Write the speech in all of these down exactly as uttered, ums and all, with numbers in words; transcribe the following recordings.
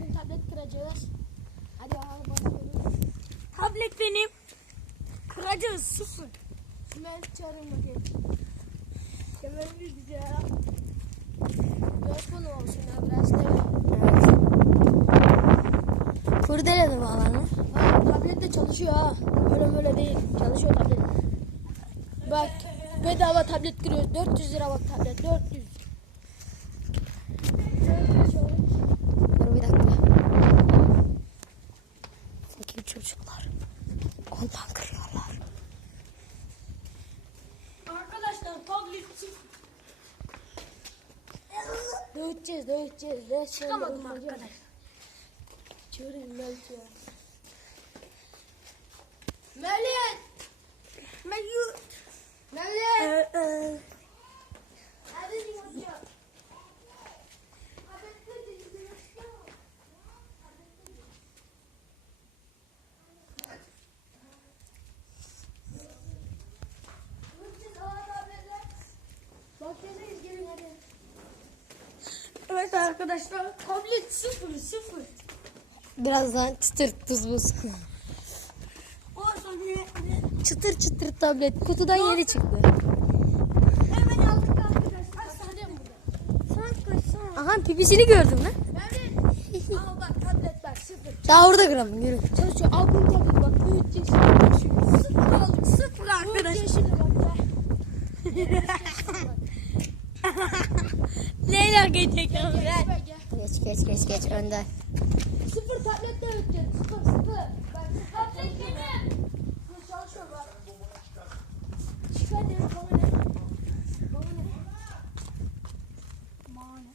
bugün tablet kıracağız. Hadi al başlayalım. Tablet benim. Kıracağız sıfır. Sümer çağırın bakayım. Kemerimiz ya. Telefonu olsun ya biraz da. Evet. Kurdele mi bağlanır? Ha, tablet de çalışıyor ha. Öyle böyle değil. Çalışıyor tablet. Bak bedava tablet kırıyoruz. dört yüz lira bak tablet. dört yüz. Dur bir dakika. Fakir çocuklar. Ondan kırıyorlar. Arkadaşlar tablet sıfır. Döveceğiz, döveceğiz. döveceğiz. Çıkamadım arkadaşlar. Çığırın Melih ya. Melih! Melih. Melih! Ee, e. Hadi hocam. Evet arkadaşlar. Tablet sıfır sıfır. Birazdan çıtır tuz buz. Olsun ne? ne? Çıtır çıtır tablet. Kutudan yeni çıktı. Hemen aldık arkadaşlar. Hadi burada. Sen kaçsana. Aha pipisini gördüm lan. Melih! Al bak tablet bak sıfır. Daha orada kıramın yürü. Çalışıyor. Al bunu tablet bak. Büyüteceksin. Sıfır aldık. Sıfır Büyüteceksin şimdi bak be. Leyla geçecek Gel, gel, gel. Geç geç geç geç önden. Sıfır tabletle öteceğiz. Sıfır sıfır. Bak tablet benim. Dur çalışıyor bak. Çıkar dedim bana ne? Bana ne? Bana ne?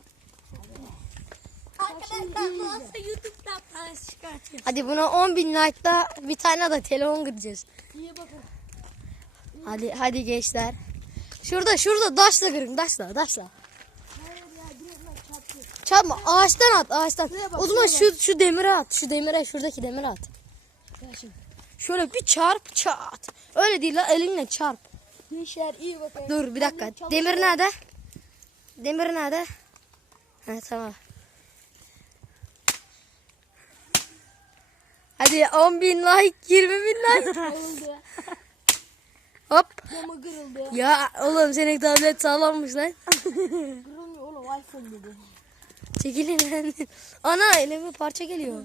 Arkadaşlar bu hafta YouTube'dan para çıkartıyoruz. Hadi buna on bin like'da bir tane de telefon kıracağız. İyi bakın. Hadi hadi gençler. Şurada şurada daşla kırın daşla daşla. Hayır ya direkt bak çarptı. Çarpma ağaçtan at ağaçtan. Şuraya bak, O zaman şuraya şu şu demire at. Şu demire şuradaki demire at. Gel şimdi. Şöyle bir çarp çat. Öyle değil la elinle çarp. Gençler iyi bakın. Dur bir dakika. Tablet çalışıyor. Demir nerede? Demir nerede? Ha tamam. Hadi on bin like, yirmi bin like. Kırıldı. Hop. Camı kırıldı. Ya oğlum senin tablet sağlammış lan. Kırılmıyor oğlum iPhone dedi. Çekilin lan. Ana elime parça geliyor.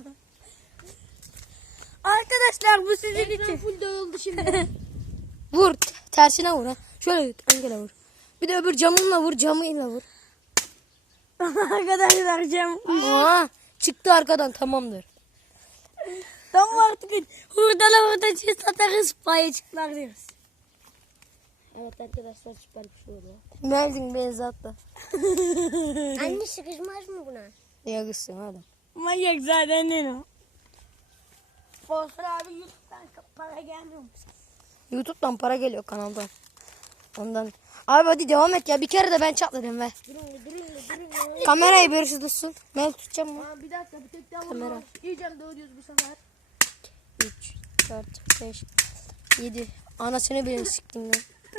Arkadaşlar bu sizin Ekran full dağıldı şimdi. Vur. Tersine vur ha. Şöyle engele vur. Bir de öbür camınla vur. Camıyla vur. Arkadaşlar cam. Aa, çıktı arkadan tamamdır. Tamam artık. Hurdala hurda çiz satarız payı çıklar diyoruz. Evet arkadaşlar süper bir şey oldu. Meldin benzi attı. Anne sıkışmaz mı buna? Ya kızsın adam. Manyak zaten ne o? Fosfor abi YouTube'dan para gelmiyor mu? YouTube'dan para geliyor kanaldan. Ondan. Abi hadi devam et ya. Bir kere de ben çatladım ve. Durun durun durun. Kamerayı bir tutsun. Mel tutacağım mı? Aa, bir dakika bir tek daha Kamera. vurma. İyice dağılıyoruz bu sefer. üç, dört, beş, yedi. Anasını bile siktim lan.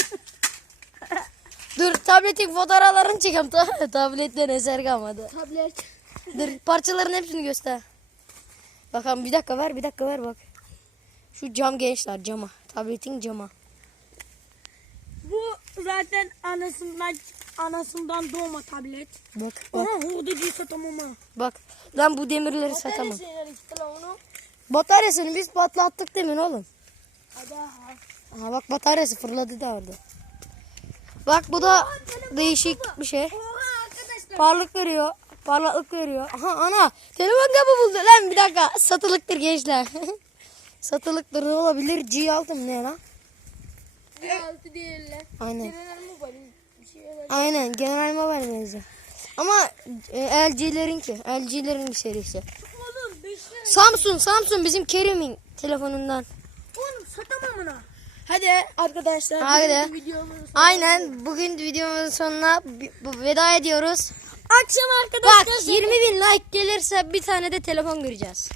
Dur tabletin fotoğraflarını çekeyim. Ta tabletten eser kalmadı. Tablet. Dur parçaların hepsini göster. Bakalım bir dakika ver bir dakika ver bak. Şu cam gençler cama. Tabletin cama. Bu zaten anasından anasından doğma tablet. Bak bak Aha hurdacıyı satamam ha. bak. Ben bu demirleri satamam. Neresi onu? Bataryasını biz patlattık demin oğlum. Hadi ha. Aha bak bataryası fırladı da orada. Bak bu da değişik bir şey. Oha arkadaşlar. Parlak veriyor. Parlaklık veriyor. Aha ana. Telefon kabı buldu lan bir dakika. Satılıktır gençler. Satılıktır ne olabilir? G altı mı ne lan? altı değil lan. Aynen. General Mobile bir şey öyle. Aynen. General Mobile benziyor. Ama e, L G'lerinki. L G'lerin bir serisi. Oğlum beş lira. Samsung. Samsung bizim Kerim'in telefonundan. Oğlum satamam onu. Hadi arkadaşlar. Hadi. bugünkü videomuzun sonuna Aynen. Bugün videomuzun sonuna bi- bu- veda ediyoruz. Akşam arkadaşlar. Bak yirmi bin like gelirse bir tane de telefon göreceğiz.